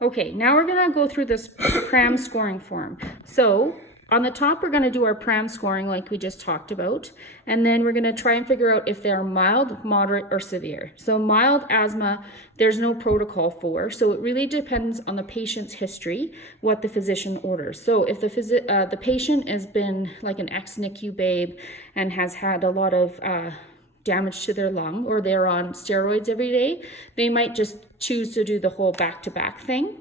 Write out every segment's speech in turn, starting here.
Okay, now we're gonna go through this pram scoring form. So on the top, we're gonna do our pram scoring like we just talked about, and then we're gonna try and figure out if they're mild, moderate, or severe. So mild asthma, there's no protocol for, so it really depends on the patient's history, what the physician orders. So if the patient has been like an ex-NICU babe and has had a lot of damage to their lung, or they're on steroids every day, they might just choose to do the whole back-to-back thing.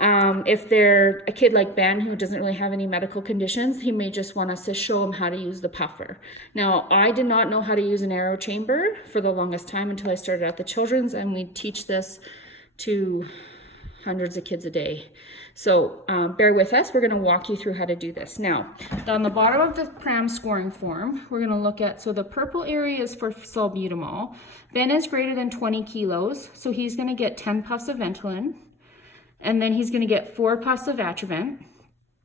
If they're a kid like Ben who doesn't really have any medical conditions, he may just want us to show him how to use the puffer. Now, I did not know how to use an aerochamber for the longest time until I started at the children's, and we teach this to hundreds of kids a day. So bear with us, we're gonna walk you through how to do this. Now, on the bottom of the pram scoring form, we're gonna look at, so the purple area is for salbutamol. Ben is greater than 20 kilos, so he's gonna get 10 puffs of Ventolin, and then he's gonna get 4 puffs of Atrovent.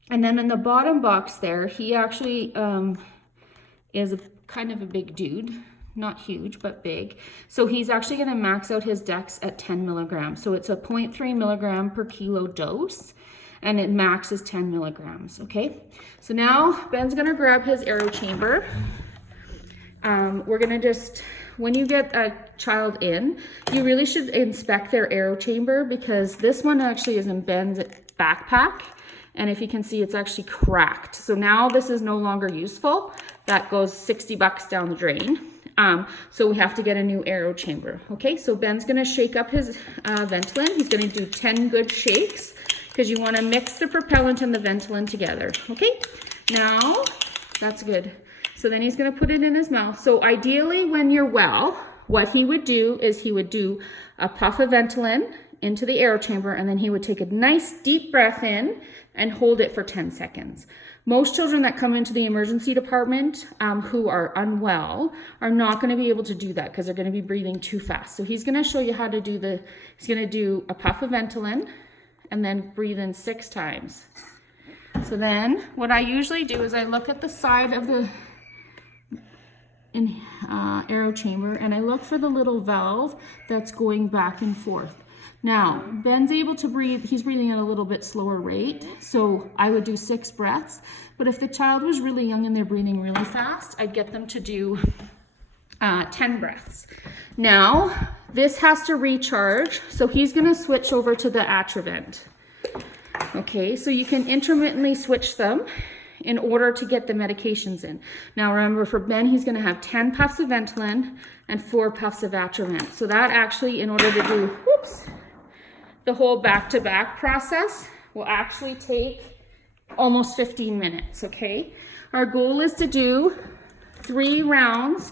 And then in the bottom box there, he actually is kind of a big dude. Not huge, but big. So he's actually gonna max out his dex at 10 milligrams. So it's a 0.3 milligram per kilo dose, and it max is 10 milligrams, okay? So now Ben's gonna grab his aerochamber. We're gonna just, when you get a child in, you really should inspect their aerochamber, because this one actually is in Ben's backpack. And if you can see, it's actually cracked. So now this is no longer useful. That goes 60 bucks down the drain. So we have to get a new aerochamber. Okay, so Ben's gonna shake up his Ventolin. He's gonna do 10 good shakes, because you wanna mix the propellant and the Ventolin together. Okay, now that's good. So then he's gonna put it in his mouth. So ideally when you're well, what he would do is he would do a puff of Ventolin into the aerochamber, and then he would take a nice deep breath in and hold it for 10 seconds. Most children that come into the emergency department who are unwell are not going to be able to do that, because they're going to be breathing too fast. So he's going to show you how to do he's going to do a puff of Ventolin and then breathe in 6 times. So then what I usually do is I look at the side of the aerochamber, and I look for the little valve that's going back and forth. Now, Ben's able to breathe, he's breathing at a little bit slower rate, so I would do 6 breaths. But if the child was really young and they're breathing really fast, I'd get them to do 10 breaths. Now, this has to recharge, so he's gonna switch over to the Atrovent. Okay, so you can intermittently switch them in order to get the medications in. Now remember, for Ben, he's gonna have 10 puffs of Ventolin and 4 puffs of Atrovent. So that actually, in order to do, the whole back-to-back process will actually take almost 15 minutes, okay? Our goal is to do 3 rounds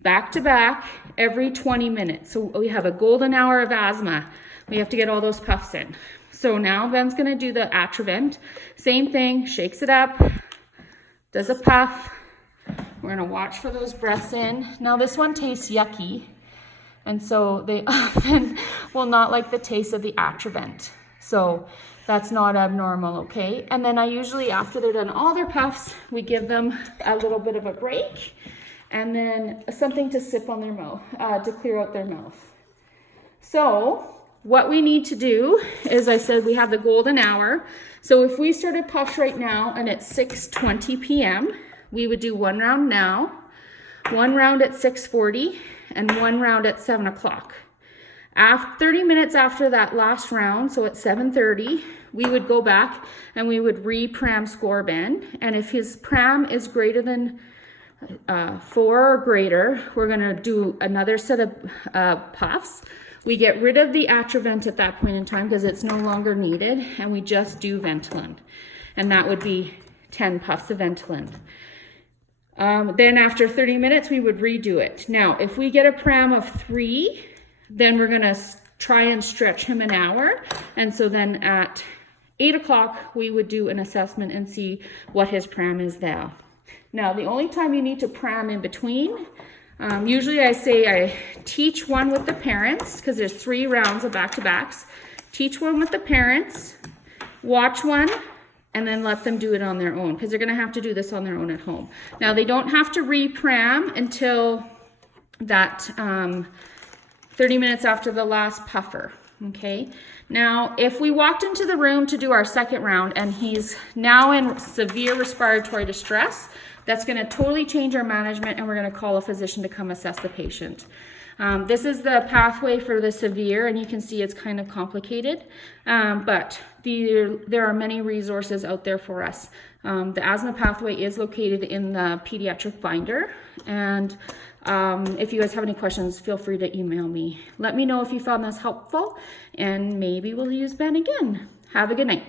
back-to-back every 20 minutes. So we have a golden hour of asthma. We have to get all those puffs in. So now Ben's gonna do the Atrovent. Same thing, shakes it up, does a puff. We're gonna watch for those breaths in. Now this one tastes yucky, and so they often will not like the taste of the Atrovent. So that's not abnormal, okay? And then I usually, after they're done all their puffs, we give them a little bit of a break, and then something to sip on their mouth, to clear out their mouth. So what we need to do is, I said we have the golden hour. So if we started puffs right now and it's 6:20 p.m., we would do 1 round now, 1 round at 6:40, and 1 round at 7 o'clock. 30 minutes after that last round, so at 7:30, we would go back and we would re-pram score Ben. And if his pram is greater than 4 or greater, we're gonna do another set of puffs. We get rid of the Atrovent at that point in time because it's no longer needed, and we just do Ventolin. And that would be 10 puffs of Ventolin. Then after 30 minutes, we would redo it. Now, if we get a pram of 3, then we're gonna try and stretch him an hour. And so then at 8 o'clock, we would do an assessment and see what his pram is now. Now, the only time you need to pram in between, usually I say I teach one with the parents, because there's 3 rounds of back-to-backs. Teach one with the parents, watch one, and then let them do it on their own, because they're gonna have to do this on their own at home. Now, they don't have to re-pram until that 30 minutes after the last puffer, Okay, now if we walked into the room to do our second round and he's now in severe respiratory distress, that's going to totally change our management, and we're going to call a physician to come assess the patient. This is the pathway for the severe, and you can see it's kind of complicated, but there are many resources out there for us. The asthma pathway is located in the pediatric binder, and if you guys have any questions, feel free to email me. Let me know if you found this helpful, and maybe we'll use Ben again. Have a good night.